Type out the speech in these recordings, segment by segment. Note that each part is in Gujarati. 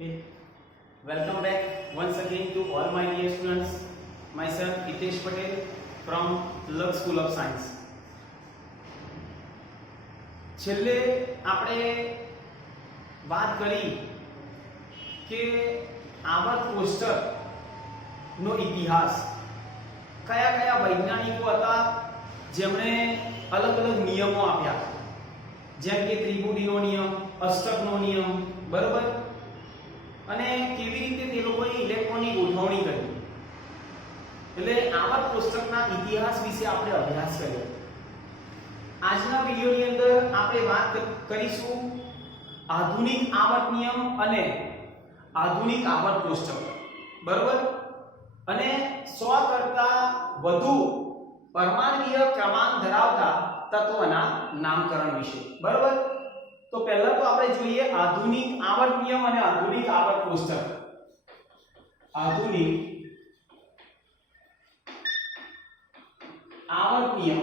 Okay. Welcome back once again to all my dear students. Myself Hitesh Patel from Lux School of Science. છેલ્લે આપણે વાત કરી કે આવર્ત કોષ્ટકનો ઇતિહાસ કયા કયા વૈજ્ઞાનિકો હતા જેમણે અલગ અલગ નિયમો આપ્યા, જેમ કે ત્રિપુટીનો નિયમ, અષ્ટકનો નિયમ, બરોબર, અને કેવી રીતે તે લોકોએ ઇલેક્ટ્રોનની ગોઠવણી કરી. એટલે આવર્ત કોષ્ટકના ઇતિહાસ વિશે આપણે અભ્યાસ કર્યો. આજના વિડિયોની અંદર આપણે વાત કરીશું આધુનિક આવર્ત નિયમ અને આધુનિક આવર્ત કોષ્ટક, બરોબર, અને 100 કરતા વધુ પરમાણ્વીય ક્રમાંક ધરાવતા તત્વના નામકરણ વિશે, બરોબર. તો પહેલા તો આપણે જોઈએ આધુનિક આવર્ત નિયમ અને આધુનિક આવર્ત કોષ્ટક. આધુનિક આવર્ત નિયમ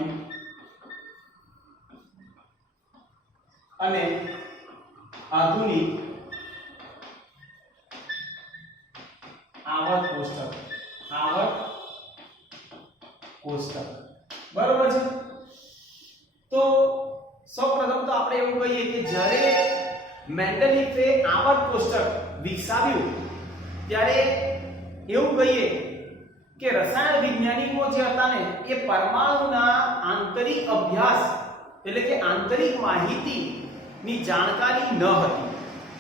અને આધુનિક આવર્ત કોષ્ટક. આવર્ત કોષ્ટક, બરોબર છે. તો સૌપ્રથમ તો આપણે એવું કહીએ કે જ્યારે મેન્ડેલિફે આવર્ત કોષ્ટક વિકસાવ્યું ત્યારે એવું કહીએ કે રસાયણ વૈજ્ઞાનિકો જે હતા ને એ પરમાણુના આંતરિક અભ્યાસ એટલે કે આંતરિક માહિતીની જાણકારી ન હતી.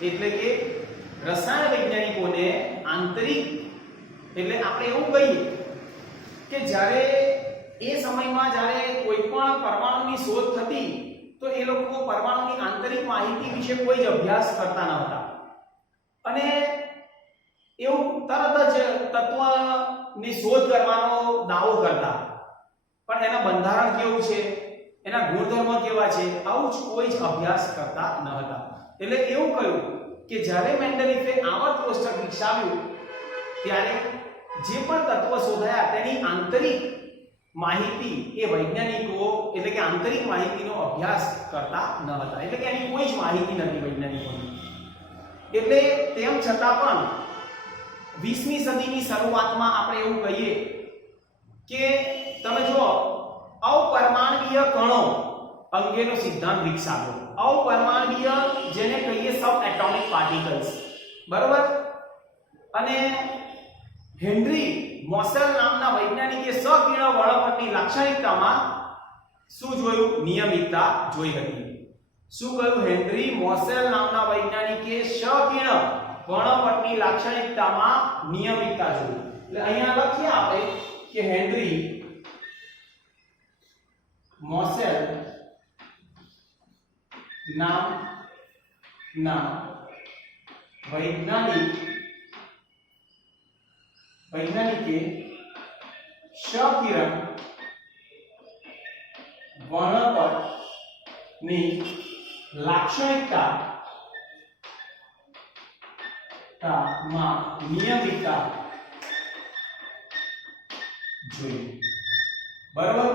એટલે કે રસાયણ વૈજ્ઞાનિકોને આંતરિક એટલે આપણે એવું કહીએ કે જ્યારે એ સમયમાં જ્યારે કોઈ પણ પરમાણુની શોધ થતી તો એ લોકો પરમાણુની આંતરિક માહિતી વિશે કોઈ જ અભ્યાસ કરતા ન હતા અને એવું તરત જ તત્વની શોધ કરવાનો દાવો કરતા, પણ એના બંધારણ કેવું છે, એના ગુણધર્મ કેવા છે, આવું જ કોઈ જ અભ્યાસ કરતા ન હતા. એટલે એવું કહ્યું કે જ્યારે મેન્ડેલિફે આવર્ત કોષ્ટક વિકસાવ્યું ત્યારે જે પણ તત્વ શોધાયા તેની આંતરિક માહિતી એ વૈજ્ઞાનિકો એટલે કે આંતરિક માહિતીનો અભ્યાસ કરતા ન હતા. એટલે કે એની કોઈ જ માહિતી નથી વૈજ્ઞાનિકોની. એટલે તેમ છતાં પણ 20મી સદીની શરૂઆતમાં આપણે એવું કહીએ કે તમે જુઓ અપરમાણ્વીય કણો અંગેનો સિદ્ધાંત વિકસાવ્યો. અપરમાણ્વીય જેને કહીએ સબ એટોમિક પાર્ટિકલ્સ, બરોબર, અને હેનરી મોસેલ નામના વૈજ્ઞાનિકે સકિરણ વર્ણપટની લાક્ષણિકતામાં શું જોયું? નિયમિતતા જોઈ હતી. શું કહ્યું? હેનરી મોસેલ નામના વૈજ્ઞાનિકે સકિરણ વર્ણપટની લાક્ષણિકતામાં નિયમિતતા જોઈ. એટલે અહીંયા લખીએ આપણે કે હેનરી મોસેલ નામના વૈજ્ઞાનિકે સકિરણ વર્ણપટની લાક્ષણિકતામાં નિયમિતતા જોઈ. બરાબર,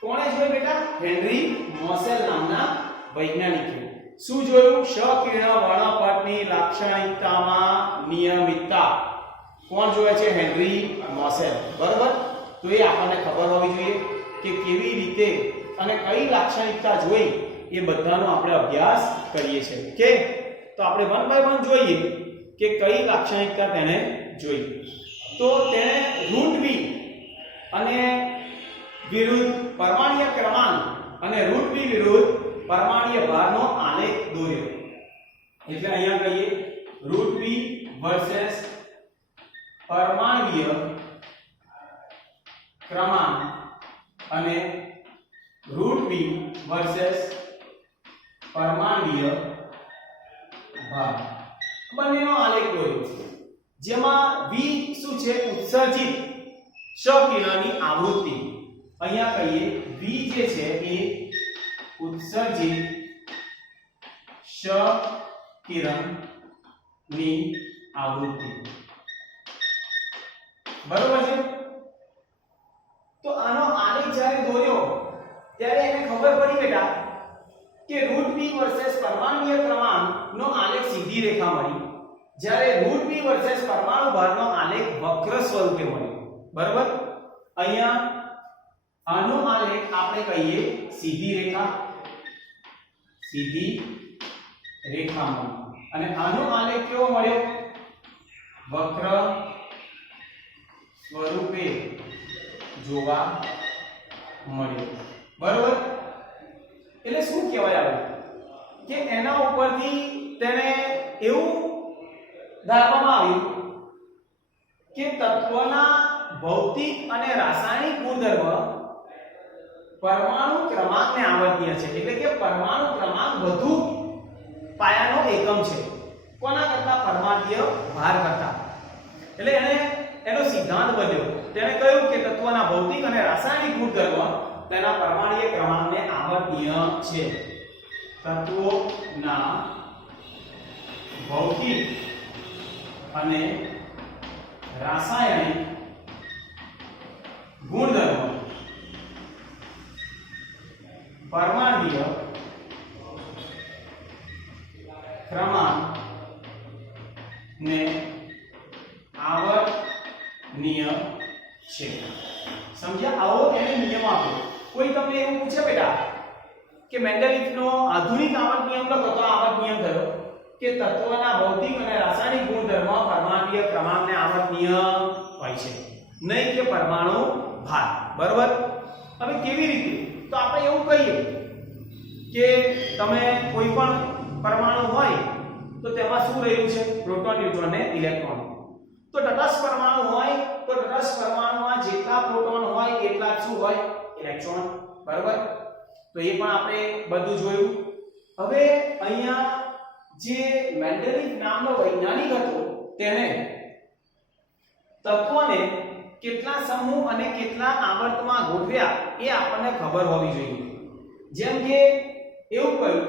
કોણે જોયું બેટા? હેનરી મોસેલ નામના વૈજ્ઞાનિકે શું જોયું? સકિરણ વર્ણપટની લાક્ષણિકતામાં નિયમિતતા. કોણ જોવે છે? હેનરી મોસેલ, બરાબર. તો એ આપણને ખબર હોવી જોઈએ કે કેવી રીતે અને કઈ લાક્ષણિકતા જોઈ એ બધાનો આપણે અભ્યાસ કરીએ છીએ. ઓકે, તો આપણે વન બાય વન જોઈએ કે કઈ લાક્ષણિકતા તેને જોઈ. તો તેણે રૂટ વી અને વિરુદ્ધ પરમાણ્વીય ક્રમાંક અને રૂટ વી વિરુદ્ધ પરમાણ્વીય ભારનો આલેખ દોર્યો. એટલે અહીંયા કહીએ રૂટ વી વર્સસ પરમાણ્વીય ક્રમાંક અને રૂટ વી વર્સસ પરમાણ્વીય ભાર બંનેનો આલેખ દોર્યો. જેમાં વી શું છે? ઉત્સર્જિત સકિરણની આવૃત્તિ. અહીંયા કહીએ વી જે છે એ ઉત્સર્જિત સકિરણની આવૃત્તિ, બરોબર છે. તો આનો આલેખ જ્યારે દોર્યો ત્યારે એને ખબર પડી બેટા કે રૂટ v વર્સસ પરમાણ્વીય ક્રમાંકનો આલેખ સીધી રેખા મળી જ્યારે √b વર્સસ પરમાણુ ભારનો આલેખ વક્ર સ્વરૂપે મળ્યો, બરાબર. અહીંયા આનો આલેખ આપણે કહીએ સીધી રેખામાં, અને આનો આલેખ કેવો મળ્યો? વક્ર સ્વરૂપે જોવા મળ્યો, બરાબર. એટલે શું કહેવાય આવે કે એના ઉપરથી તેને એવું ધારવામાં આવ્યું કે તત્વના ભૌતિક અને રાસાયણિક ગુણધર્મ પરમાણુ ક્રમાંકને આવર્તનીય છે, એટલે કે પરમાણુ ક્રમાંક વધુ પાયાનો એકમ છે કોના કરતા? પરમાણ્વીય ભાર કરતા. એટલે એનો સિદ્ધાંત બન્યો. તેને કહ્યું કે તત્વના ભૌતિક અને રાસાયણિક ગુણધર્મ તેના પરમાણ્વીય ક્રમાંકને આવર્તનીય છે. તત્વોના ભૌતિક અને રાસાયણિક ગુણધર્મ પરમાણ્વીય ક્રમાંકને આવર્તનીય છે. સમજ્યા? આવો એને નિયમ આપ્યો. કોઈ તમને એવું પૂછે બેટા કે મેન્ડેલિફનો આધુનિક આવર્ત નિયમ લખો, તો આવર્ત નિયમ થયો કે તત્વના ભૌતિક અને રાસાયણિક ગુણધર્મ પરમાણ્વીય ક્રમાંકને આવર્તનીય હોય છે, નહીં કે પરમાણુ ભાર, બરાબર. હવે કેવી રીતે? તો આપણે એવું કહીએ કે તમે કોઈ પણ પરમાણુ હોય તો તેમાં શું રહ્યું છે? પ્રોટોન, ન્યુટ્રોન અને ઇલેક્ટ્રોન. તો તટસ્થ પરમાણુ હોય તો તટસ્થ પરમાણુમાં જેટલા પ્રોટોન હોય એટલા શું હોય? ઇલેક્ટ્રોન, બરાબર. તો એ પણ આપણે બધું જોયું. હવે અહીંયા જે મેન્ડેલિફ નામનો વૈજ્ઞાનિક હતો તેને તત્વને કેટલા સમૂહ અને કેટલા આવર્તમાં ગોઠવ્યા એ આપણને ખબર હોવી જોઈએ. જેમ કે એવું કહ્યું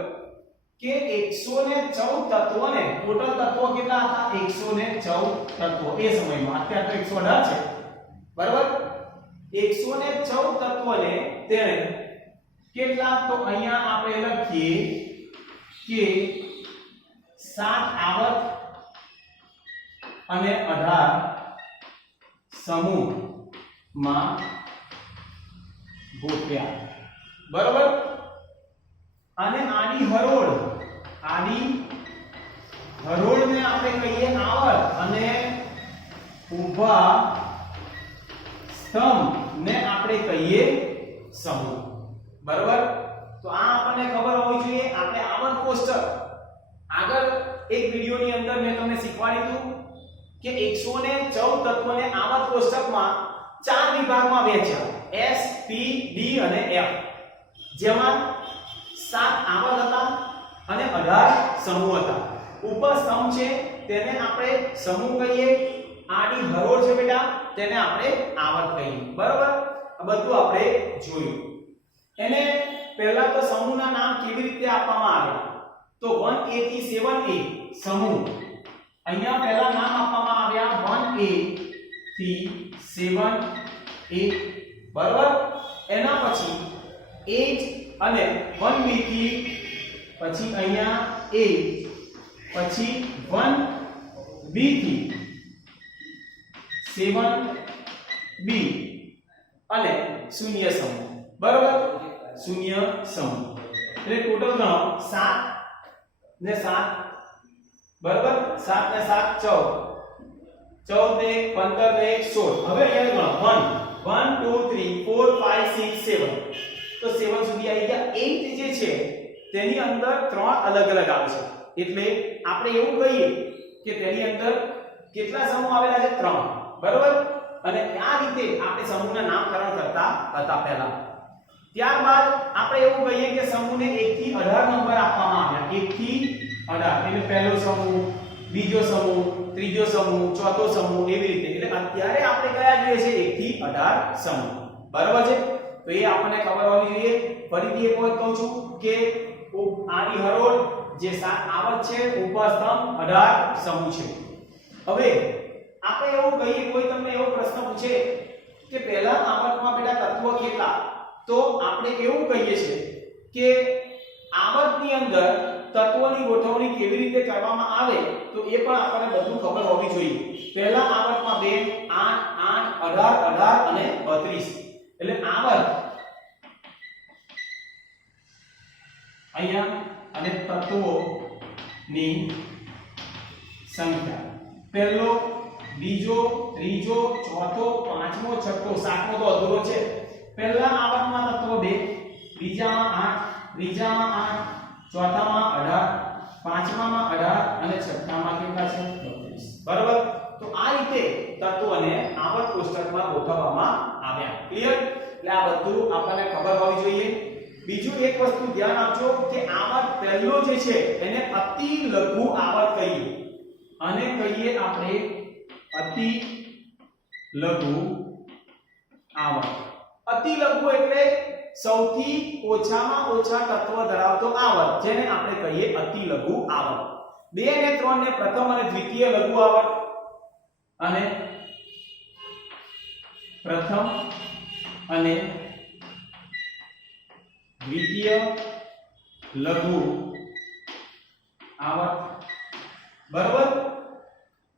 કે 114 તત્વોને, ટોટલ તત્વો કેટલા હતા? 114 તત્વો એ સમયમાં. અત્યારે તો 118 છે, બરાબર. 114 તત્વોને તેને કેટલા? તો અહીંયા આપણે લખીએ કે 7 આવર્ત અને 18 સમૂહમાં ગોઠવ્યા, બરાબર. અને આડી હરોળને આપણે કહીએ આવર્ત, અને ઊભા સ્તંભને આપણે કહીએ સમૂહ, બરાબર. તો આ આપણને ખબર હોવી જોઈએ. આપણે આવર્ત કોષ્ટક આગળ એક વિડિયોની અંદર મેં તમને શીખવાડ્યું હતું કે 114 તત્વોને આવર્ત કોષ્ટકમાં 4 વિભાગમાં વહેંચ્યા: S, P, D અને F, જેમાં 7 આવર્ત હતા અને 18 સમૂહ હતા. ઉપર સ્તંભ છે તેને આપણે સમૂહ કહીએ, આડી હરોળ છે બેટા તેને આપણે આવર્ત કહીએ, બરાબર. આ બધું આપણે જોયું. એને પહેલા તો સમૂહના નામ કેવી રીતે આપવામાં આવ્યા? તો 1A થી 7A સમૂહ. અહીંયા પહેલા નામ આપવામાં આવ્યા 1A થી 7A, બરાબર. એના પછી 8 અને 1B થી પછી અહીંયા 8, પછી 1B થી 7B અને શૂન્ય સમૂહ, બરાબર. શૂન્ય સમૂહ એટલે ટોટલ ગણો 7 ને 7, બરાબર. 7 ને 7 14 ને 15 ને 16. હવે અહીંયા ગણો 1 2 3 4 5 6 7, તો 7 સુધી આવી ગયા. 8 જે છે તેની અંદર 3 અલગ અલગ આવે છે, એટલે આપણે એવું કહીએ કે તેની અંદર કેટલા સમૂહ આવેલા છે? 3, બરાબર. અને આ રીતે આપણે સમૂહના નામકરણ કરતા હતા પહેલા. ત્યારબાદ આપણે એવું કહીએ કે સમૂહને 1 થી 18 નંબર આપવામાં આવ્યા. 1 થી 18 એટલે પહેલો સમૂહ, બીજો સમૂહ, ત્રીજો સમૂહ, ચોથો સમૂહ, એવી રીતે. એટલે અત્યારે આપણે કયા જોઈએ છે? 1 થી 18 સમૂહ, બરાબર છે. તો એ આપણને ખબર હોવી જોઈએ. ફરીથી એક વખત કહું છું કે આડી હરોળ જે 7 આવર્ત છે, ઊભા સ્તંભ 18 સમૂહ છે. હવે આપણે એવું કહીએ, કોઈ તમને એવો પ્રશ્ન પૂછે કે પહેલા આવર્તમાં બેટા તત્વો કેટલા? તો આપણે એવું કહીએ છીએ કે આવર્તની અંદર તત્વોની ગોઠવણી કેવી રીતે કરવામાં આવે તો એ પણ આપણને બધું ખબર હોવી જોઈએ. પહેલા આવર્તમાં 2 8 8 18 18 અને 32 એટલે આવર્ત અહીંયા અને તત્વોની સંખ્યા પહેલો બીજો ત્રીજો ચોથો પાંચમો છઠ્ઠો સાતમો તો અધૂરો છે. પહેલા આવર્તમાં તત્વો 2, બીજામાં 8, ત્રીજામાં 8, ચોથામાં 18, પાંચમામાં 18 અને છઠ્ઠામાં કેટલા છે 32. બરાબર. તો આ રીતે તત્વોને આવર્ત કોષ્ટકમાં ગોઠવવામાં આવ્યા. ક્લિયર? એટલે આ બધું આપણને ખબર હોવી જોઈએ. બીજું એક વસ્તુ ધ્યાન આપજો કે આવર્ત પહેલો જે છે એને અતિ લઘુ આવર્ત કહીએ અને કહીએ આપણે અતિ લઘુ આવર્ત. અતિ લઘુ એટલે સૌથી ઓછામાં ઓછા તત્વ ધરાવતો આવર્ત જેને આપણે કહીએ અતિ લઘુ આવર્ત. 2 અને 3 ને પ્રથમ અને દ્વિતીય લઘુ આવર્ત અને પ્રથમ અને દ્વિતીય લઘુ આવર્ત. બરાબર.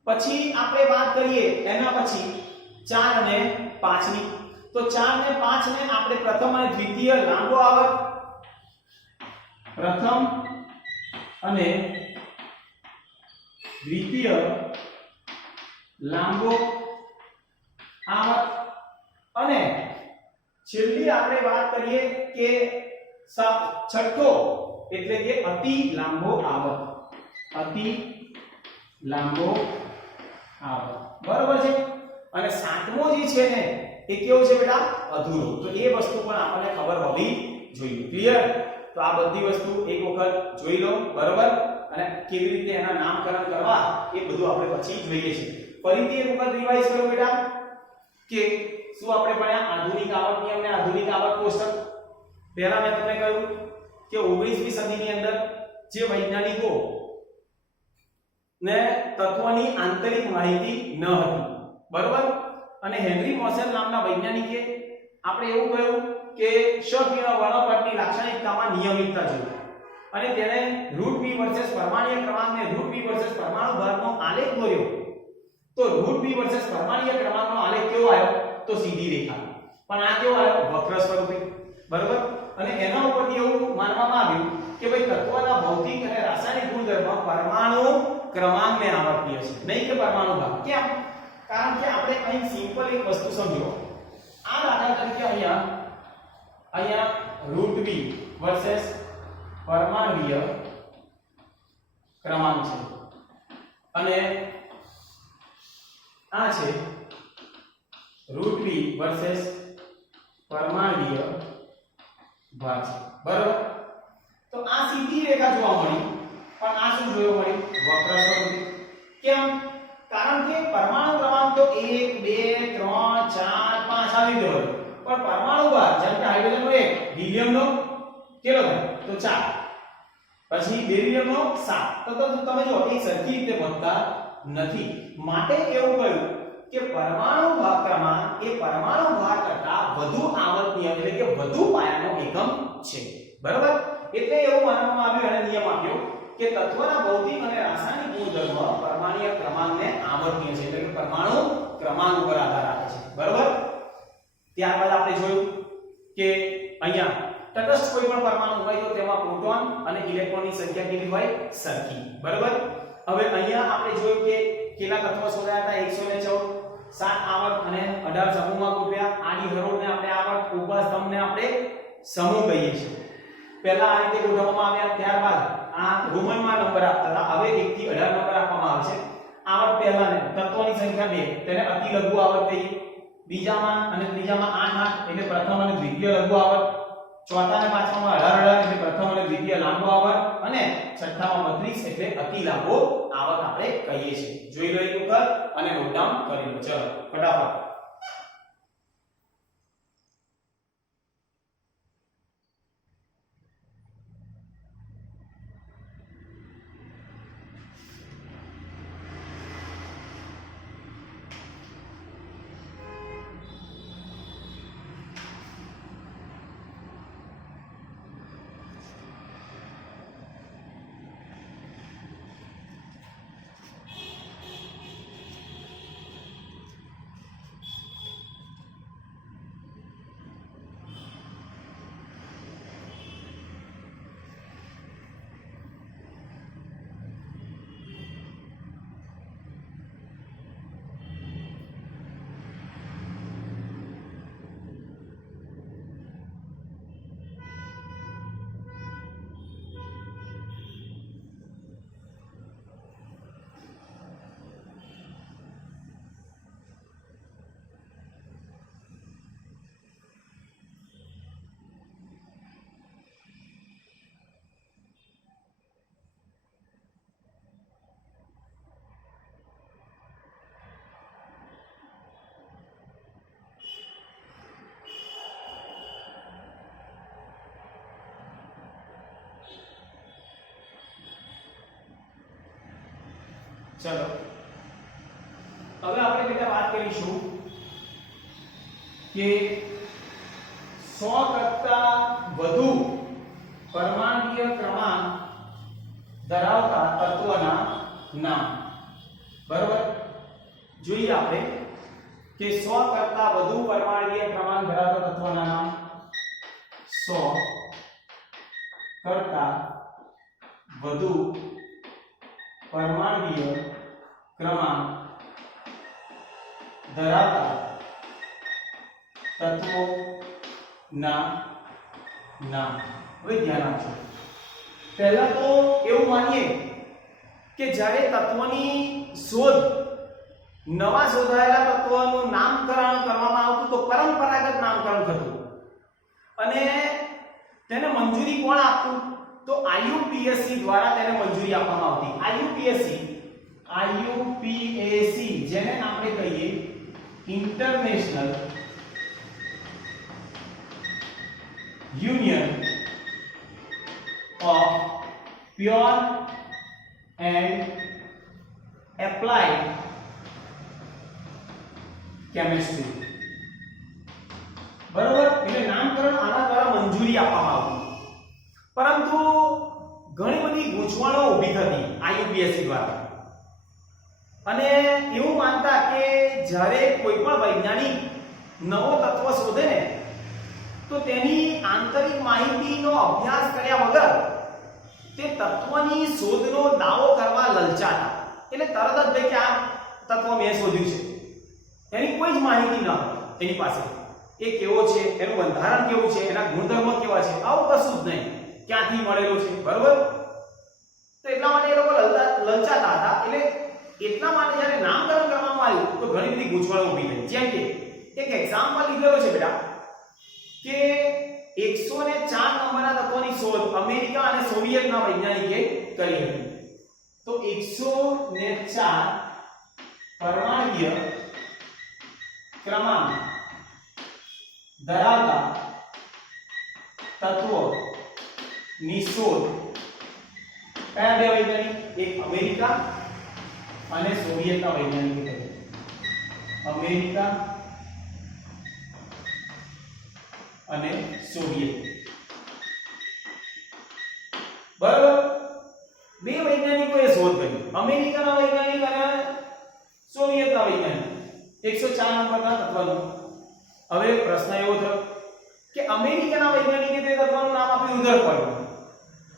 પછી આપણે વાત કરીએ એના પછી 4 અને 5 ની. તો 4 ને 5 ને આપણે પ્રથમ અને દ્વિતીય લાંબો આવર્ત, પ્રથમ અને દ્વિતીય લાંબો આવર્ત અને છેલ્લી આપણે વાત કરીએ કે છઠ્ઠો એટલે કે અતિ લાંબો આવર્ત. અતિ લાંબો આવર્ત. બરાબર છે. અને સાતમો જે છે ને એ કેવો છે બેટા અધૂરો. તો એ વસ્તુ પણ આપણને ખબર હોવી જોઈએ. ક્લિયર? તો આ બધી વસ્તુ એક વખત જોઈ લો. બરાબર. અને કેવી રીતે એના નામકરણ કરવા એ બધું આપણે પછી જોઈએ છે. ફરીથી એક વખત રિવાઇઝ કરો બેટા કે શું આપણે ભણ્યા આધુનિક આવર્ત નિયમ અને આધુનિક આવર્ત કોષ્ટક. પહેલા મેં તમને કહ્યું કે 19મી સદીની અંદર જે વૈજ્ઞાનિકો ને તત્વની આંતરિક માહિતી ન હતી. બરાબર. અને હેનરી મોસેલ નામના વૈજ્ઞાનિકે આપણે એવું કહ્યું કે ક્ષકિરણ વર્ણપટની લાક્ષણિકતામાં નિયમિતતા જોઈ અને તેણે રૂટ v વર્સસ પરમાણ્વીય ક્રમાંકને રૂટ v વર્સસ પરમાણુ ભારનો આલેખ દોર્યો. તો રૂટ v વર્સસ પરમાણ્વીય ક્રમાંકનો આલેખ કેવો આવ્યો? તો સીધી રેખા. પણ આ કેવો આવ્યો? વક્ર સ્વરૂપે. બરાબર. અને એના ઉપરથી એવું માનવામાં આવ્યું કે ભાઈ તત્વના ભૌતિક અને રાસાયણિક ગુણધર્મ પરમાણુ ક્રમાંકને આવર્તીય છે, નહીં કે પરમાણુ ભાગ. કેમ? કારણ કે આપણે અહીં સિમ્પલ એક વસ્તુ સમજો. આ દાખલા તરીકે અહીંયા રૂટ v વર્સસ પરમાણ્વીય ક્રમાંક છે અને આ છે રૂટ v વર્સસ પરમાણ્વીય ભાગ છે. બરાબર. તો આ સીધી રેખા જોવા મળી પણ આ શું જોવા મળ્યું? વક્ર સ્વરૂપે. કેમ? કારણ કે પરમાણુ ક્રમાંક તો 1 2 3 4 5 આવી ગયો પણ પરમાણુ ભાગ જેમ કે હાઇડ્રોજનનો 1, હિલિયમનો કેટલો થાય? તો 4. પછી બેરિયમનો 7. તો તમે જો એક સરખી રીતે વધતા નથી. માટે એવું કહ્યું કે પરમાણુ ભાગ ક્રમાંક એ પરમાણુ ભાગ કરતા વધુ આવર્તનીય એટલે કે વધુ પાયાનો એકમ છે. બરાબર. એટલે એવું માનવામાં આવ્યું અને નિયમ આપ્યો કે તત્વના ભૌતિક અને રાસાયણિક ગુણધર્મ પરમાણ્વીય ક્રમાંકને આવર્તનીય છે એટલે કે પરમાણુ ક્રમાંક ઉપર આધાર રાખે છે. બરાબર. ત્યારબાદ આપણે જોયું કે અહીંયા તટસ્થ કોઈ પણ પરમાણુ હોય તો તેમાં પ્રોટોન અને ઇલેક્ટ્રોનની સંખ્યા કેવી હોય? સરખી. બરાબર. હવે અહીંયા આપણે જોયું કે કેટલા તત્વો શોધાયા હતા? 114. 7 આવર્ત અને 18 સમૂહમાં ગોઠવ્યા. આડી હરોળને આપણે આવર્ત, ઊભા સ્તંભને આપણે સમૂહ કહીએ છીએ. પહેલા આ રીતે ગોઠવવામાં આવ્યા. ત્યારબાદ આ રોમનમાં નંબર આપતા હતા. હવે 1 થી 18 નંબર આપવામાં આવે છે. આવર્ત પહેલાને તત્વોની સંખ્યા 2 તેને અતિ લઘુ આવર્ત કહીએ. બીજામાં અને ત્રીજામાં 8 8 એટલે પ્રથમ અને દ્વિતીય લઘુ આવર્ત. ચોથા અને પાંચમામાં 18 18 એટલે પ્રથમ અને દ્વિતીય લાંબો આવર્ત અને છઠ્ઠામાં 32 એટલે અતિ લાંબો આવર્ત આપણે કહીએ છીએ. જોઈ લો એક વખત અને નોટ ડાઉન કરી લો. ચલો ફટાફટ. ચલો હવે આપણે બેટા વાત કરીશું કે 100 કરતા વધુ પરમાણ્વીય ક્રમાંક ધરાવતા તત્વના નામ. બરોબર, જોઈએ આપણે કે 100 કરતા વધુ પરમાણ્વીય ક્રમાંક ધરાવતા તત્વના નામ. 100 કરતા વધુ પરમાણ્વીય ક્રમાંક ધરાવતા તત્વોના નામ. હવે ધ્યાન આપજો. પહેલા તો એવું માનીએ કે જ્યારે તત્વની શોધ, નવા શોધાયેલા તત્વનું નામકરણ કરવામાં આવતું તો પરંપરાગત નામકરણ થતું અને તેને મંજૂરી કોણ આપતું? તો IUPAC દ્વારા તેને મંજૂરી આપવામાં આવતી. IUPAC જેને આપણે કહીએ international union of pure and applied chemistry. બરોબર, એટલે નામકરણ આના દ્વારા મંજૂરી આપવામાં આવતી, પરંતુ ઘણી બધી ગૂંચવણો ઊભી થતી IUPAC દ્વારા. અને એવું માનતા કે જ્યારે કોઈ પણ વૈજ્ઞાનિક નવો તત્વ શોધે ને તો તેની આંતરિક માહિતીનો અભ્યાસ કર્યા વગર તે તત્વની શોધનો દાવો કરવા લલચાતા. એટલે તરત જ કે આ તત્વ મેં શોધ્યું છે, એની કોઈ જ માહિતી ન હોય એની પાસે. એ કેવો છે, એનું બંધારણ કેવું છે, એના ગુણધર્મો કેવા છે, આવું કશું જ નહીં, ક્યાંથી મળેલો છે. બરોબર, તો એટલા માટે એ લોકો લલચાતા હતા. એટલે એટલા માટે જ્યારે નામકરણ કરવામાં આવ્યું તો ઘણી બધી ગૂંચવણો ઊભી થઈ. જેમ કે એક એક્ઝામ્પલ લીધેલો છે બેટા કે 104 નંબરના તત્વની શોધ અમેરિકા અને સોવિયતના વૈજ્ઞાનિકે કરી હતી. તો 104 પરમાણ્વીય ક્રમાંક ધરાવતા તત્વોની શોધ કયા બે વૈજ્ઞાનિક? એક અમેરિકા અને સોવિયતના વૈજ્ઞાનિકે કરી. અમેરિકા અને સોવિયત. બરાબર, બે વૈજ્ઞાનિકોએ શોધ કરી, અમેરિકાના વૈજ્ઞાનિક અને સોવિયતના વૈજ્ઞાનિક, 104 નંબરના તત્વનું. હવે પ્રશ્ન એવો થયો કે અમેરિકાના વૈજ્ઞાનિકે તે તત્વનું નામ આપ્યું રુધરફોર્ડિયમ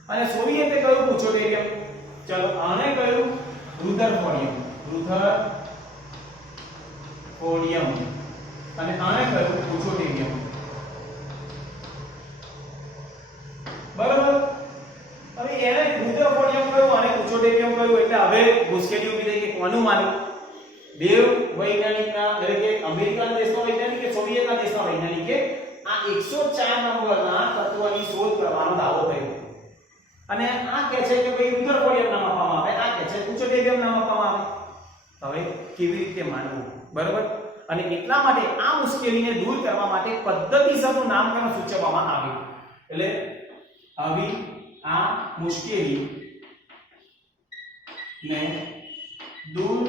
અને સોવિયતે કયું? પૂછોટેરિયમ. ચલો, આને કયું? રુધરફોર્ડિયમ. રુધરફોર્ડિયમ અને આને કયું? પૂછોટેરિયમ. બરાબર, હવે એને રુધરફોર્ડિયમ કયું અને પૂછોટેરિયમ કયું, એટલે હવે મુશ્કેલી ઊભી થઈ કે કોનું માનવું? બે વૈજ્ઞાનિકના, એટલે કે અમેરિકાના દેશના વૈજ્ઞાનિક કે સોવિયતના દેશના વૈજ્ઞાનિકે આ 104 નંબરના તત્વની શોધ કરવાનો દાવો કર્યો. અને આ કહે છે કે ભાઈ રુધરફોર્ડિયમ નામ આપવામાં આવે, આ કહે છે પૂછોટેરિયમ નામ આપવામાં આવે. હવે કેવી રીતે માનવું? બરાબર, અને એટલા માટે આ મુશ્કેલીને દૂર કરવા માટે પદ્ધતિસરનું નામકરણ સૂચવવામાં આવ્યું. એટલે આવી આ મુશ્કેલી ને દૂર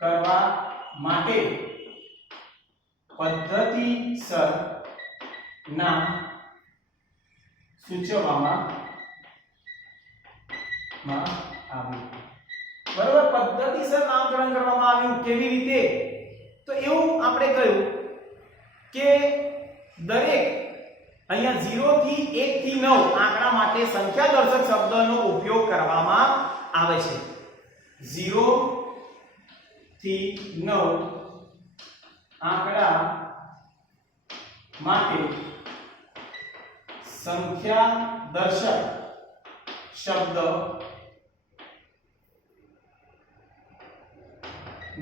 કરવા માટે પદ્ધતિસર નામ સૂચવવામાં આવ્યું. બરાબર, પદ્ધતિસર નામકરણ કરવામાં આવ્યું. કેવી રીતે? તો એવું આપણે કહ્યું કે દરેક અહીંયા 0 થી 1 થી 9 આંકડા માટે સંખ્યાદર્શક શબ્દનો ઉપયોગ કરવામાં આવે છે. 0 થી 9 આંકડા માટે સંખ્યાદર્શક શબ્દ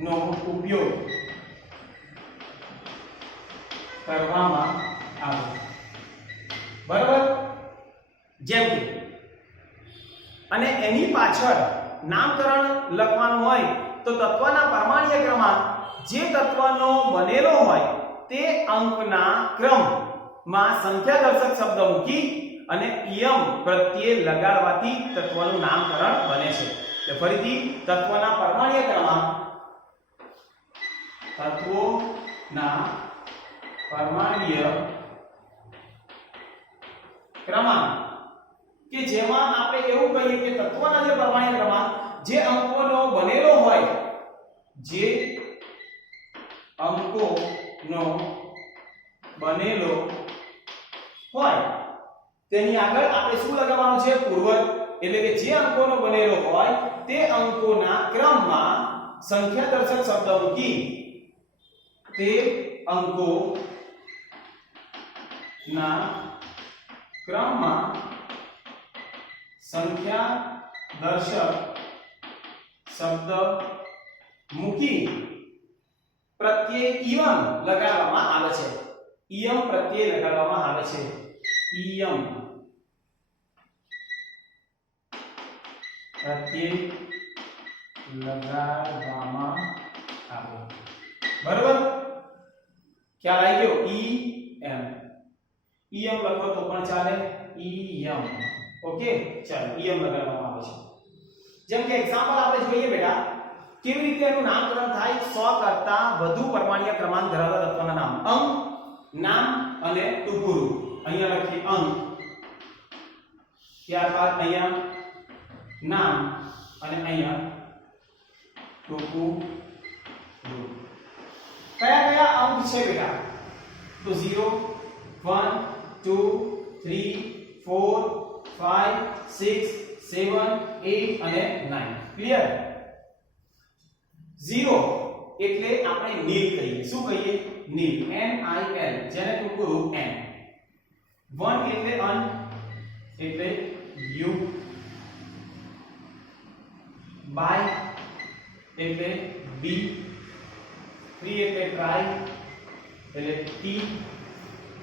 નો ઉપયોગ કરવામાં આવે. બરાબર, જેમ કે અને એની પાછળ નામકરણ લખવાનું હોય તો તત્વના પરમાણ્વીય ક્રમાંક જે તત્વનો બનેલો હોય તે અંકના ક્રમમાં સંખ્યાદર્શક શબ્દ મૂકી અને ઇયમ પ્રત્યે લગાડવાથી તત્વનું નામકરણ બને છે. એટલે ફરીથી તત્વના પરમાણ્વીય ક્રમાંક, તત્વોના પરમાણ્વીય ક્રમાંક કે જેમાં આપણે એવું કહીએ કે તત્વના જે પરમાણ્વીય ક્રમાંક જે અંકોનો બનેલો હોય, જે અંકોનો બનેલો હોય તેની આગળ આપણે શું લગાવવાનું છે? પૂર્વક. એટલે કે જે અંકોનો બનેલો હોય તે અંકોના ક્રમમાં સંખ્યા દર્શક શબ્દ મૂકી તે અંકોના ક્રમમાં સંખ્યા દર્શક શબ્દ મૂકી પ્રત્યય ઈયમ લગાડવામાં આવે છે. ઈયમ પ્રત્યય લગાડવામાં આવે છે. ઈયમ પ્રત્યય લગાડવામાં આવે. બરાબર? ખ્યાલ આવી ગયો? ઈ એમ ઈયમ લખો તો પણ ચાલે. ઈયમ. ઓકે, ચાલો ઈયમ લગાડવામાં આવે છે. જેમ કે એક્ઝામ્પલ આપણે જોઈએ બેટા, કેવી રીતે એનું નામકરણ થાય? 100 કરતા વધુ પરમાણ્વીય ક્રમાંક ધરાવતા તત્વના નામ. અંક, નામ અને ટૂંકું. અહીંયા લખીએ અંક, ત્યારબાદ અહીંયા નામ અને અહીંયા ટૂંકું રૂપ. કયા કયા અંક છે બેટા? તો 0 1 2 3 4 5 6 7 8 અને 9. ક્લિયર? 0 એટલે આપણે નીલ કહીએ. શું કહીએ? નીલ. N I L, જેને ટૂંકું રૂપ N. 1 એટલે અન એટલે U. બાય એટલે B. 3 એટલે ટ્રાય એટલે T.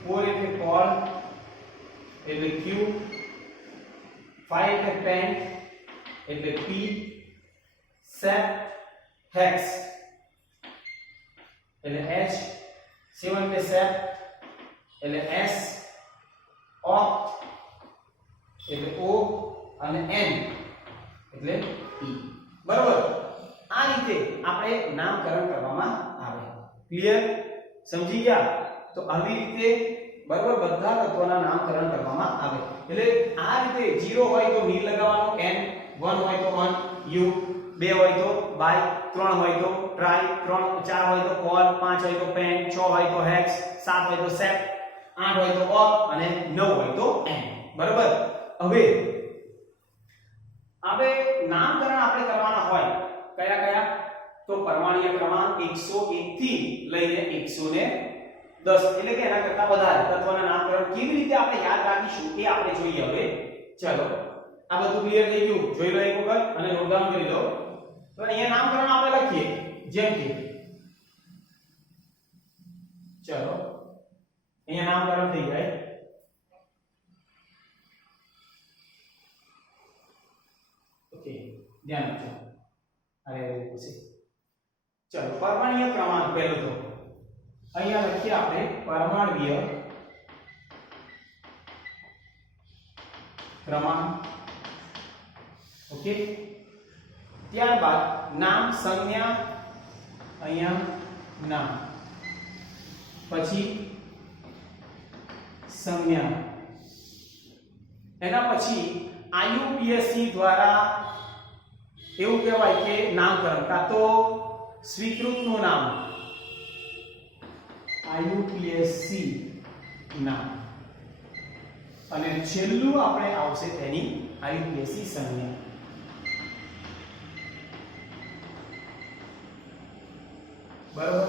4 એટલે કોલ એટલે Q. 5 એટલે પેન્ટ એટલે P. સેપ હેક્સ એટલે H. 7 એટલે સેપ એટલે S. ઓક્ટ એટલે O અને N એટલે E. બરાબર? આ રીતે આપણે નામકરણ કરવામાં આવે. ક્લિયર? સમજી ગયા? તો આવી રીતે બરાબર બધા તત્વોના નામકરણ કરવામાં આવે. એટલે આ રીતે 0 હોય તો નીલ લગાવવાનો N, 1 હોય તો અન U, 2 હોય તો બાય, 3 હોય તો ટ્રાય, 4 હોય તો કોલ, 5 હોય તો પેન, 6 હોય તો હેક્સ, 7 હોય તો સેપ, 8 હોય તો ઓક અને 9 હોય તો N. બરાબર? હવે નામકરણ આપણે કરવાના હોય કયા કયા? તો પરમાણ્વીય ક્રમાંક 101 થી લઈને 110, એટલે કે એના કરતા વધારે તત્વના નામકરણ કેવી રીતે આપણે યાદ રાખીશું એ આપણે જોઈએ. હવે ચલો, આ બધું ક્લિયર થઈ ગયું? જોઈ લો એક વખત અને નોટ ડાઉન કરી લો. તો અહીંયા નામકરણ આપણે લખીએ જેમ કે, ચલો અહીંયા નામકરણ થઈ જાય. ઓકે, ધ્યાન આપજો. અરે પછી ચલો પરમાણ્વીય ક્રમાંક પહેલો તો અહીંયા લખીએ આપણે પરમાણ્વીય ક્રમાંક. ઓકે, ત્યારબાદ નામ, સંજ્ઞા, અહીંયા નામ, પછી સંજ્ઞા, એના પછી IUPAC દ્વારા એવું કહેવાય કે નામકરણ કાં તો સ્વીકૃતનું નામ, IUPAC નામ, અને છેલ્લું આપણે આવશે તેની IUPAC સંજ્ઞા. બરાબર?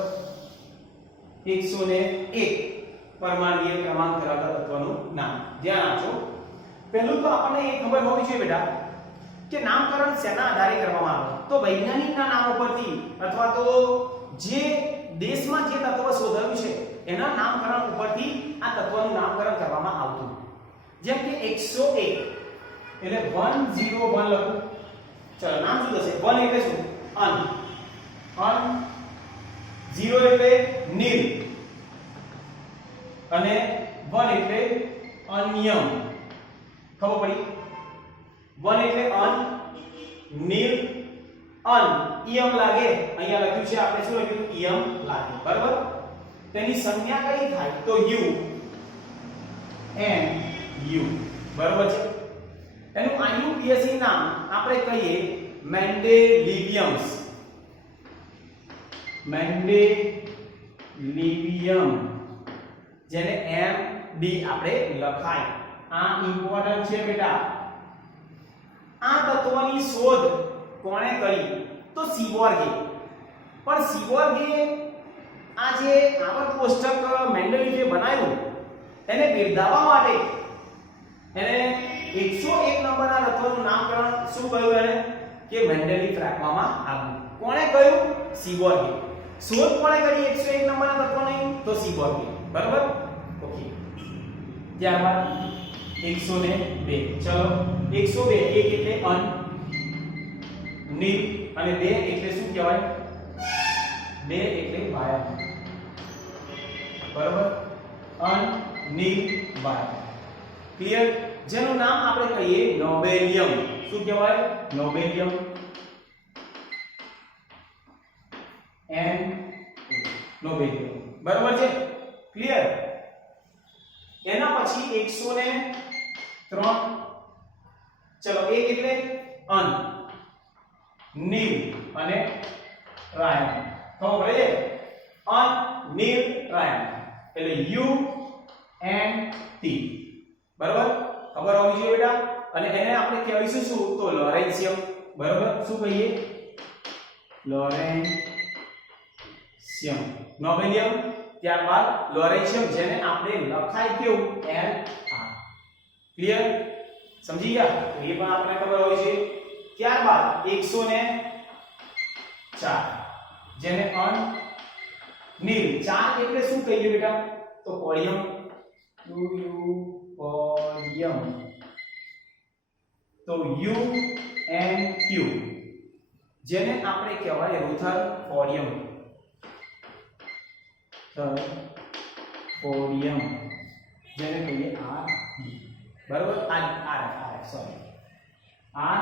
101 પરમાણ્વીય ક્રમાંક ધરાવતા તત્વનું નામ. ધ્યાન આપજો. પહેલું તો આપણને એ ખબર હોવી જોઈએ બેટા કે નામકરણ શેના આધારે કરવામાં આવે? તો વૈજ્ઞાનિકના નામ ઉપરથી અથવા તો જે દેશમાં જે તત્વ શોધાયું છે એના નામકરણ ઉપરથી આ તત્વનું નામકરણ કરવામાં આવતું. જેમ કે 101 એટલે 101 લખું. ચલો નામ શું થશે? 1 એટલે શું? અન. 0 એટલે નીલ અને 1 એટલે અનિયમ. ખબર પડી? 1 એટલે અન, નીલ અન ઈયમ લાગે, અહીંયા લખ્યું છે આપણે શું લખ્યું ઈયમ લાગે, બરાબર. તેની સંજ્ઞા કઈ થાય તો યુ એન યુ, બરાબર છે. એનું આઈયુપીએસસી નામ આપણે કહીએ મેન્ડેલિવિયમ્સ, મેન્ડેલિવિયમ, જેને એમ ડી આપણે લખાય. આ ઇમ્પોર્ટન્ટ છે બેટા. આ તત્વની શોધ કોણે કરી તો સીબોર્ગે. પણ સીબોર્ગે આ જે આવર્ત કોષ્ટક મેન્ડેલિવે બનાવ્યું એને બિરદાવવા માટે એને 101 નંબરના તત્વનું નામકરણ શું કહ્યું એને કે મેન્ડેલિવ રાખવામાં આવ્યું. કોણે કહ્યું સીબોર્ગે. શોધ કોણે કરી 101 નંબરના તત્વની તો સીબોર્ગે, બરાબર. ઓકે, ત્યારબાદ 102. ચલો 102 એક એટલે અન નીલ અને 2 એટલે શું કહેવાય 2 એટલે વાયર, બરાબર. અન નીલ વાયર, ક્લિયર. જેનું નામ આપણે કહીએ નોબેલિયમ. શું કહેવાય નોબેલિયમ, એન નોબેલિયમ, બરાબર છે, ક્લિયર. એના પછી 103. ચલો એક એટલે અન નીલ અને રાયમ. ખબર પડે છે અન નીલ રાયમ એટલે યુ એન ટી, બરાબર. ખબર હોવી જોઈએ બેટા. અને એને આપણે કહેવાયશું શું તો લોરેન્શિયમ, બરાબર. શું કહીએ લોરેન્શિયમ, નોબેલિયમ, ત્યારબાદ લોરેન્શિયમ, જેને આપણે લખાય કેવું એલ આર, ક્લિયર. સમજી ગયા, એ પણ આપણે ખબર હોવી જોઈએ. ત્યારબાદ 104 જેને અન નીલ 4 એટલે શું કહીએ બેટા તો પોડિયમ, પોડિયમ, તો યુ એન ક્યુ, જેને આપણે કહેવાય રુથરફોડિયમ, પોડિયમ, જેને કહીએ આર, બરાબર. આર સોરી આ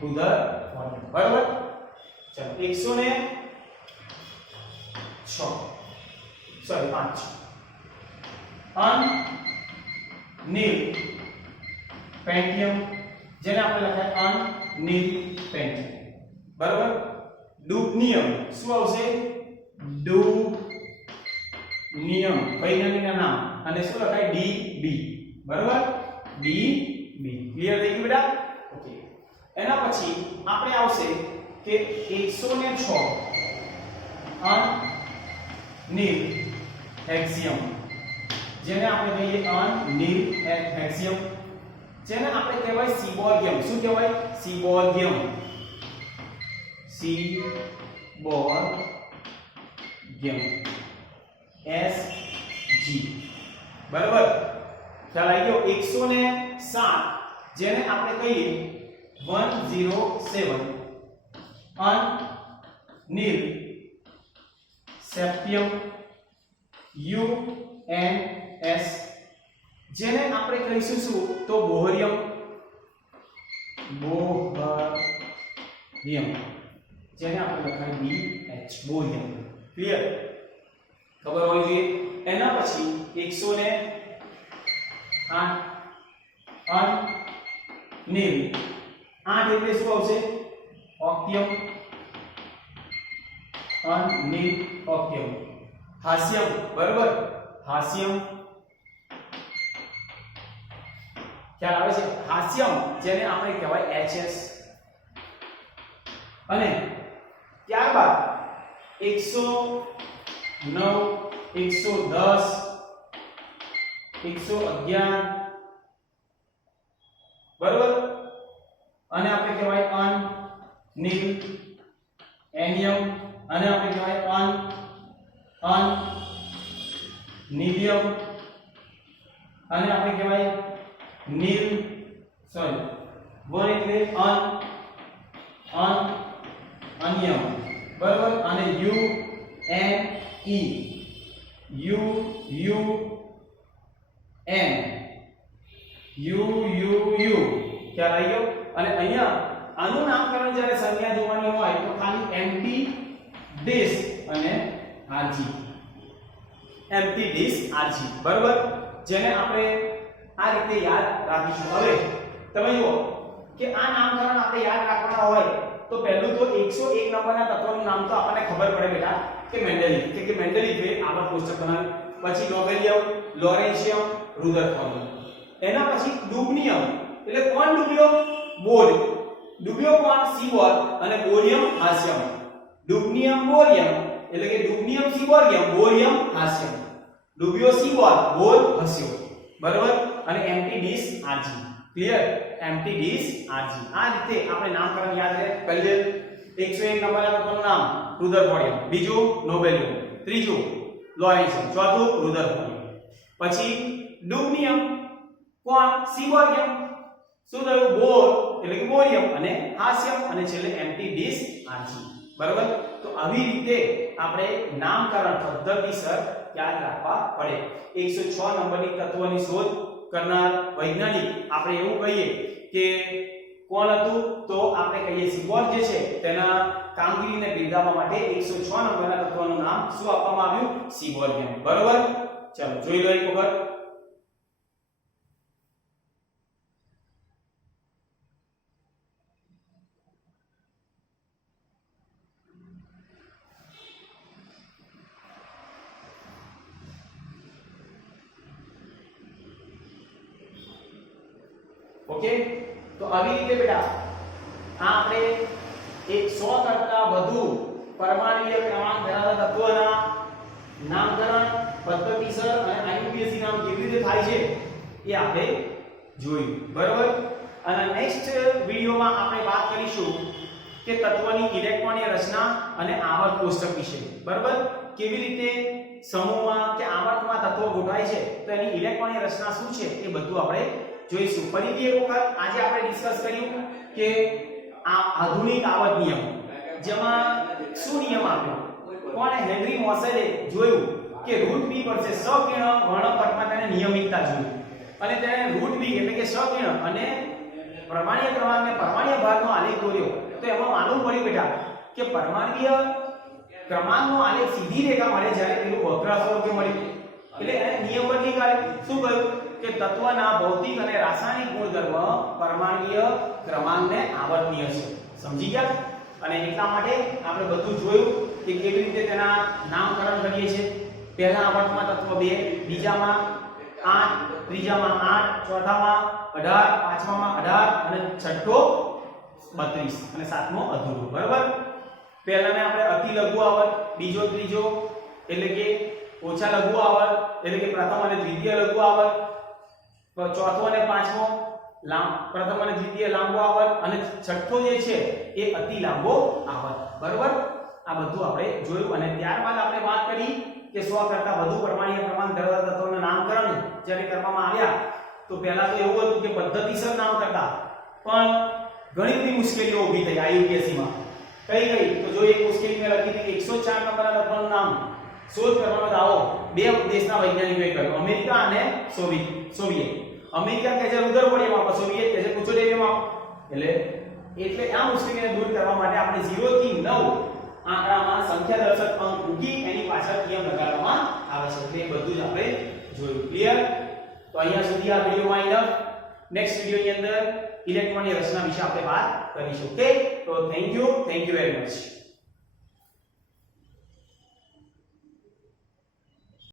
રુથરફોડિયમ, બરાબર. ચલો 106 સોરી 5 અન નીલ પેન્ટિયમ, જેને આપણે લખાય અન નીલ પેન્ટિયમ, બરાબર. ડુપનિયમ શું આવશે ડુપનિયમ, વૈજ્ઞાનિકના નામ, અને શું લખાય ડી બી, બરાબર. ડી બી, ક્લિયર થઈ ગયું બેટા. ઓકે, એના પછી આપણે આવશે કે 106 અન નીલ હેક્સિયમ, જેને આપણે કહીએ અન નીલ હેક્સિયમ, જેને આપણે કહેવાય સીબોર્ગિયમ. શું કહેવાય સીબોર્ગિયમ, સીબોર્ગિયમ, એસ જી, બરાબર. ખ્યાલ આવી ગયો. 107 જેને આપણે કહીએ 107 અન નીલ સેપ્ટિયમ, યુ એન એસ, જેને આપણે કહીશું શું તો બોહરિયમ, બોહરિયમ, જેને આપણે લખાય બી એચ, બોહરિયમ, ક્લિયર. ખબર હોવી જોઈએ. એના પછી 108 અન નીલ 8 એટલે શું આવશે ઓક્ટિયમ, અન નીલ ઓક્ટિયમ, હાસ્યમ, બરાબર. હાસ્યમ, ખ્યાલ આવે છે હાસ્યમ, જેને આપણે કહેવાય એચએસ. અને ત્યારબાદ 109 110 111, બરાબર. અને આપણે કહેવાય અન નીલ એનિયમ, અને આપણે કહેવાય અન નીલિયમ, અને આપણે કહેવાય નીલ સોરી વન એટલે અનિયમ, બરાબર. અને U N E, U N U ખ્યાલ આવી ગયો. અને અહીંયા આનું નામકરણ જ્યારે સંખ્યા જોવાની હોય તો ખાલી એમ્પ્ટી ડિસ્ક અને આરજી, એમ્પ્ટી ડિસ્ક આરજી, બરાબર, જેને આપણે આ રીતે યાદ રાખીશું. હવે તમે જુઓ કે આ નામકરણ આપણે યાદ રાખવાના હોય તો પહેલું તો 101 નંબરના તત્વનું નામ તો આપણને ખબર પડે બેટા કે મેન્ડેલિફ, કે મેન્ડેલિફે આવર્ત કોષ્ટક બનાવ્યું. પછી નોબેલિયમ, લોરેન્શિયમ, રુધરફોર્ડ. એના પછી ડુબનિયમ, એટલે કોણ ડૂબ્યો? બોર. ડૂબ્યો કોણ? સીવોર. અને બોરિયમ, હાસ્યમ. ડુબનિયમ, બોરિયમ, એટલે કે ડુબનિયમ, સીવોરિયમ, બોરિયમ, હાસ્યમ. ડૂબ્યો સીવોર, બોર, હાસ્યો, બરાબર. અને એમ્પ્ટી ડિસ્ક આરજી. ક્લિયર? એમ્પ્ટી ડિસ્ક આરજી. આ રીતે આપણે નામકરણ યાદ કરી લે. 101 નંબરના તત્વનું નામ રુધરફોર્ડિયમ, બીજું નોબેલિયમ, ત્રીજું લોરેન્શિયમ, ચોથું રુધરફોર્ડિયમ. પછી ડુબનિયમ કોણ? સીવોરિયમ. શું થયું? બોર, એટલે કે બોરિયમ. અને હાસ્યમ. અને છેલ્લે એમ્પ્ટી ડિસ્ક આરજી, બરાબર. તો આવી રીતે આપણે નામકરણ પદ્ધતિસર યાદ રાખવા પડે. 106 નંબરની તત્વની શોધ કરનાર વૈજ્ઞાનિક આપણે એવું કહીએ કે કોણ હતું? તો આપણે કહીએ સીવોર જે છે તેના કામગીરીને બિરદાવવા માટે 106 નંબરના તત્વનું નામ શું આપવામાં આવ્યું? સીવોરિયમ, બરાબર. ચાલો જોઈ લો એક વખત. ઓકે, તો આવી રીતે બેટા આ આપણે 100 કરતા વધુ પરમાણ્વીય ક્રમાંક ધરાવતા તત્વોના નામકરણ પદ્ધતિસર અને આઈયુપીએસસી નામ કેવી રીતે થાય છે એ આપણે જોયું, બરાબર. અને નેક્સ્ટ વિડિયોમાં આપણે વાત કરીશું કે તત્વની ઇલેક્ટ્રોનીય રચના અને આવર્ત કોષ્ટક વિશે, બરાબર. કેવી રીતે સમૂહમાં કે આવર્તમાં તત્વો ગોઠવાય છે તો એની ઇલેક્ટ્રોનીય રચના શું છે એ બધું આપણે જોઈશું. ફરીથી એક વખત આજે આપણે ડિસ્કસ કર્યું કે આ આધુનિક આવર્ત નિયમ, જેમાં શું નિયમ આપ્યો? કોણે? હેનરી મોસેલે જોયું કે રૂટ બી પડશે સકર્ણ વર્ણપટમાં તેને નિયમિતતા જોઈ અને તેણે રૂટ બી એટલે કે સકર્ણ અને પરમાણ્વીય ક્રમાંકને પરમાણ્વીય ભારનો આલેખ દોર્યો. તો એમાં માલુમ પડ્યું બેટા કે પરમાણ્વીય ક્રમાંકનો આલેખ સીધી રેખા મળે જ્યારે પેલું વક્ર સ્વરૂપે મળ્યું. એટલે એને નિયમ બદલી કાઢ્યો. શું કહ્યું? કે તત્વના ભૌતિક અને રાસાયણિક ગુણધર્મ પરમાણ્વીય ક્રમાંકને આવર્તનીય છે. સમજી ગયા? અને એટલા માટે આપણે બધું જોયું કે કેવી રીતે તેના નામકરણ કરીએ છીએ. પહેલા આવર્તમાં તત્વ 2, બીજામાં 8, ત્રીજામાં 8, ચોથામાં 18, પાંચમામાં 18 અને છઠ્ઠો 32 અને સાતમો અધૂરો, બરાબર. પહેલાને આપણે અતિ લઘુ આવર્ત, બીજો ત્રીજો એટલે કે ઓછા લઘુ આવર્ત એટલે કે પ્રથમ અને દ્વિતીય લઘુ આવર્ત, ચોથો અને પાંચમો પ્રથમ અને દ્વિતીય લાંબો આવર્ત અને છઠ્ઠો જે છે એ અતિ લાંબો આવર્ત, બરાબર. આ બધું આપણે જોયું અને ત્યારબાદ આપણે વાત કરી કે 100 કરતા વધુ પરમાણ્વીય ક્રમાંક ધરાવતા તત્વોના નામકરણ જ્યારે કરવામાં આવ્યા તો પહેલા તો એવું હતું કે પદ્ધતિસર નામ કરતા, પણ ઘણી બધી મુશ્કેલીઓ ઊભી થઈ આઈયુપીએસસી માં. કઈ તો જો એક મુશ્કેલી મેં લખી હતી કે 104 નંબરના તત્વનું નામ શોધ કરવાનો દાવો બે દેશના વૈજ્ઞાનિકોએ કર્યો, અમેરિકા અને સોવિયેત. અમેરિકા કે છે રુધરફોર્ડિયમ આપો, સોવિયેત કે છે પુચોડેવિયમ આપો. એટલે આ મુશ્કેલીને દૂર કરવા માટે આપણે 0 થી 9 આંકડામાં સંખ્યા દર્શક અંક મૂકી એની પાછળ નિયમ લગાડવામાં આવે છે. એટલે એ બધું જ આપણે જોયું. ક્લિયર? તો અહીંયા સુધી આ વિડિયોમાં ઇનફ. નેક્સ્ટ વિડિયોની અંદર ઇલેક્ટ્રોનની રચના વિશે આપણે વાત કરીશું. ઓકે, તો થેન્ક યુ વેરી મચ.